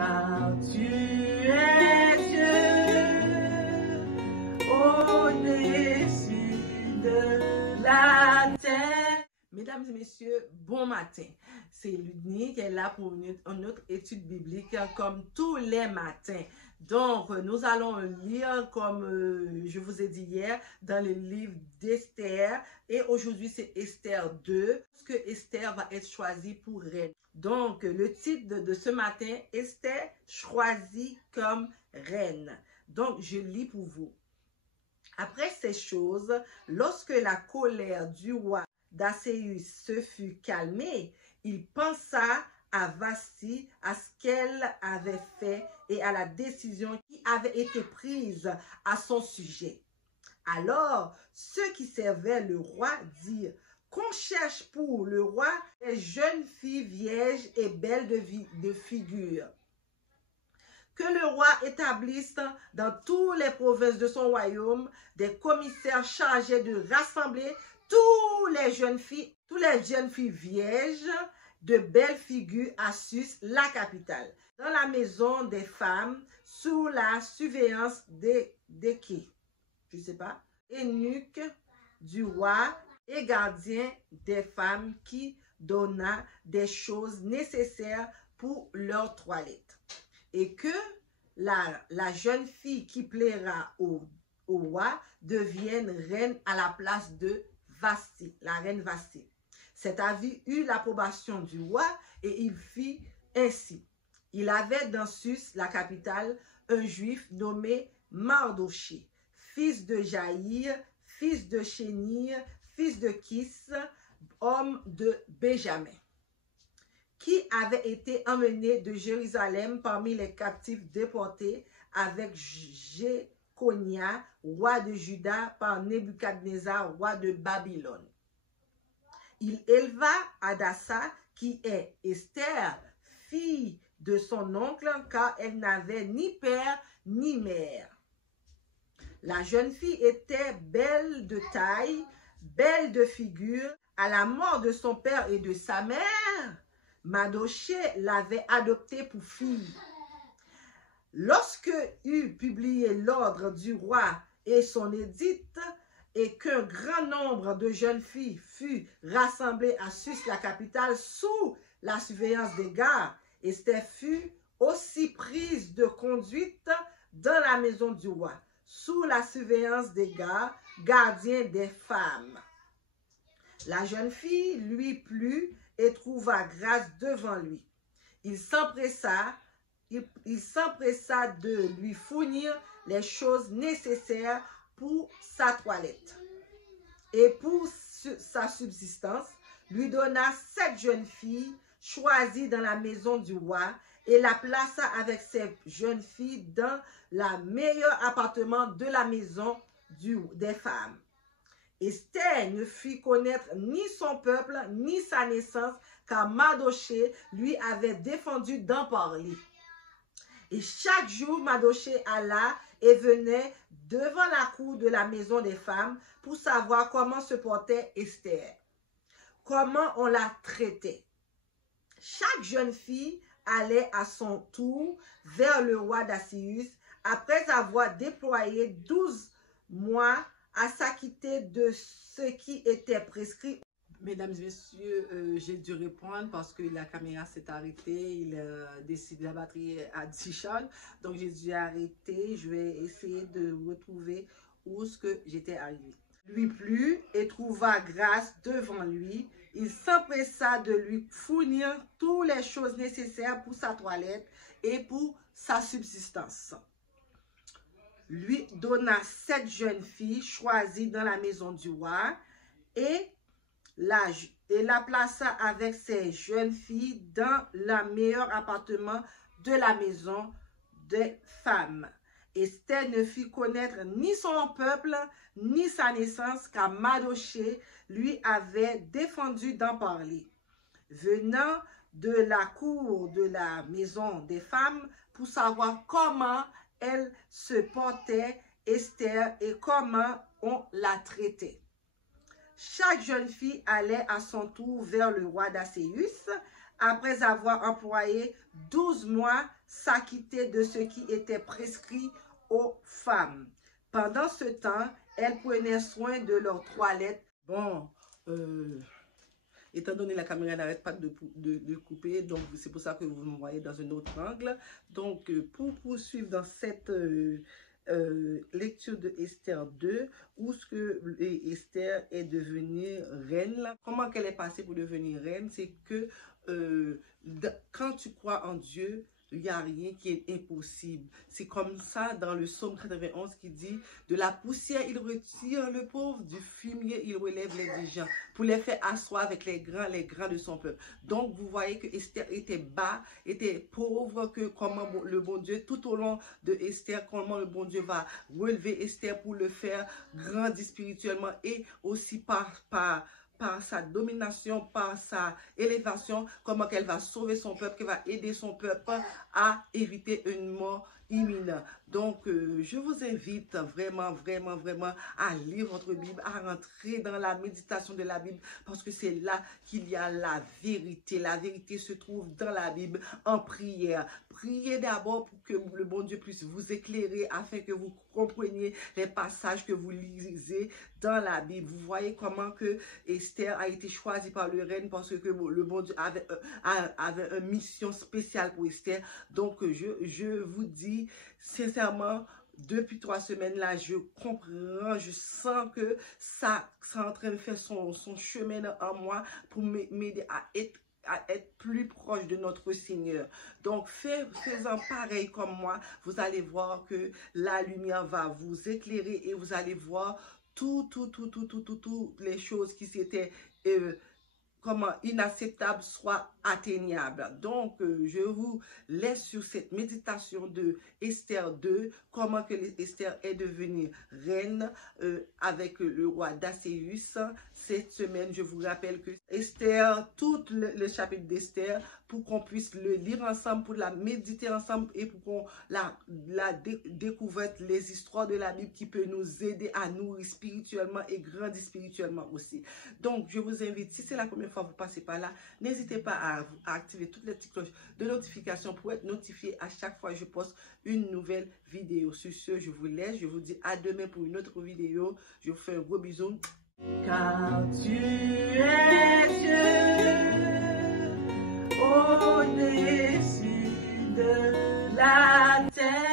car tu es Dieu au-dessus de la terre. Mesdames et messieurs, bon matin. C'est Ludnie qui est là pour une autre étude biblique comme tous les matins. Donc, nous allons lire, comme je vous ai dit hier, dans le livre d'Esther. Et aujourd'hui, c'est Esther 2, parce que Esther va être choisie pour reine. Donc, le titre de ce matin, Esther choisie comme reine. Donc, je lis pour vous. Après ces choses, lorsque la colère du roi d'Assuérus se fut calmée, il pensa à Vasti, à ce qu'elle avait fait et à la décision qui avait été prise à son sujet. Alors, ceux qui servaient le roi dirent: qu'on cherche pour le roi des jeunes filles vierges et belles de figure. Que le roi établisse dans toutes les provinces de son royaume des commissaires chargés de rassembler toutes les jeunes filles vierges de belles figures à Sus, la capitale, dans la maison des femmes, sous la surveillance eunuques du roi et gardiens des femmes qui donna des choses nécessaires pour leur toilette. Et que la jeune fille qui plaira au roi devienne reine à la place de Vasti, la reine Vasti. Cet avis eut l'approbation du roi et il fit ainsi. Il avait dans Sus, la capitale, un juif nommé Mardoché, fils de Jaïr, fils de Chénir, fils de Kis, homme de Benjamin, qui avait été emmené de Jérusalem parmi les captifs déportés avec Jéconia, roi de Juda, par Nebuchadnezzar, roi de Babylone. Il éleva Hadassa, qui est Esther, fille de son oncle, car elle n'avait ni père ni mère. La jeune fille était belle de taille, belle de figure. À la mort de son père et de sa mère, Mardoché l'avait adoptée pour fille. Lorsque eut publié l'ordre du roi et son édit, et qu'un grand nombre de jeunes filles fut rassemblé à Sus, la capitale, sous la surveillance des gardes, Esther fut aussi prise de conduite dans la maison du roi, sous la surveillance des gardes, gardiens des femmes. La jeune fille lui plut et trouva grâce devant lui. Il s'empressa de lui fournir les choses nécessaires pour sa toilette et pour sa subsistance, lui donna 7 jeunes filles choisies dans la maison du roi et la plaça avec ces jeunes filles dans le meilleur appartement de la maison des femmes. Esther ne fit connaître ni son peuple ni sa naissance, car Mardoché lui avait défendu d'en parler. Et chaque jour, Mardoché alla et venait devant la cour de la maison des femmes pour savoir comment se portait Esther, comment on la traitait. Chaque jeune fille allait à son tour vers le roi d'Assuérus après avoir déployé 12 mois à s'acquitter de ce qui était prescrit. Mesdames et messieurs, j'ai dû répondre parce que la caméra s'est arrêtée. Il décide la batterie a décharge. Donc, j'ai dû arrêter. Je vais essayer de retrouver où ce que j'étais arrivé. Lui plut et trouva grâce devant lui. Il s'empressa de lui fournir toutes les choses nécessaires pour sa toilette et pour sa subsistance. Lui donna 7 jeunes filles choisies dans la maison du roi et la plaça avec ses jeunes filles dans le meilleur appartement de la maison des femmes. Esther ne fit connaître ni son peuple, ni sa naissance, car Mardoché lui avait défendu d'en parler. Venant de la cour de la maison des femmes pour savoir comment elle se portait, Esther, et comment on la traitait. Chaque jeune fille allait à son tour vers le roi d'Assuérus après avoir employé 12 mois s'acquitter de ce qui était prescrit aux femmes. Pendant ce temps, elles prenaient soin de leur toilette. Bon, étant donné la caméra n'arrête pas de couper, donc c'est pour ça que vous me voyez dans un autre angle. Donc, pour poursuivre dans cette lecture de Esther 2, où ce que Esther est devenue reine, là. Comment qu'elle est passée pour devenir reine, c'est que quand tu crois en Dieu, il n'y a rien qui est impossible. C'est comme ça dans le psaume 91 qui dit, de la poussière il retire le pauvre, du fumier il relève les indigents, pour les faire asseoir avec les grands de son peuple. Donc vous voyez que Esther était bas, était pauvre, que comment le bon Dieu, tout au long de Esther, comment le bon Dieu va relever Esther pour le faire grandir spirituellement et aussi par sa domination, par sa élévation, comment qu'elle va sauver son peuple, qu'elle va aider son peuple à éviter une mort imminente. Donc, je vous invite vraiment à lire votre Bible, à rentrer dans la méditation de la Bible, parce que c'est là qu'il y a la vérité. La vérité se trouve dans la Bible en prière. Priez d'abord pour que le bon Dieu puisse vous éclairer afin que vous compreniez les passages que vous lisez dans la Bible. Vous voyez comment que Esther a été choisie par le règne parce que le bon Dieu avait une mission spéciale pour Esther. Donc, je vous dis sincèrement, depuis 3 semaines là, je comprends, je sens que ça est en train de faire son chemin en moi pour m'aider à être plus proche de notre Seigneur. Donc, faisant pareil comme moi, vous allez voir que la lumière va vous éclairer et vous allez voir toutes les choses qui s'étaient comment inacceptable soit atteignable. Donc, je vous laisse sur cette méditation de Esther 2, comment que Esther est devenue reine avec le roi Dacéus. Cette semaine, je vous rappelle que Esther, tout le chapitre d'Esther, pour qu'on puisse le lire ensemble, pour la méditer ensemble et pour qu'on découvre les histoires de la Bible qui peut nous aider à nourrir spirituellement et grandir spirituellement aussi. Donc, je vous invite, si c'est la première fois que vous passez par là, n'hésitez pas à activer toutes les petites cloches de notification pour être notifié à chaque fois que je poste une nouvelle vidéo. Sur ce, je vous laisse, je vous dis à demain pour une autre vidéo. Je vous fais un gros bisou. Car tu es Dieu au-dessus de la terre.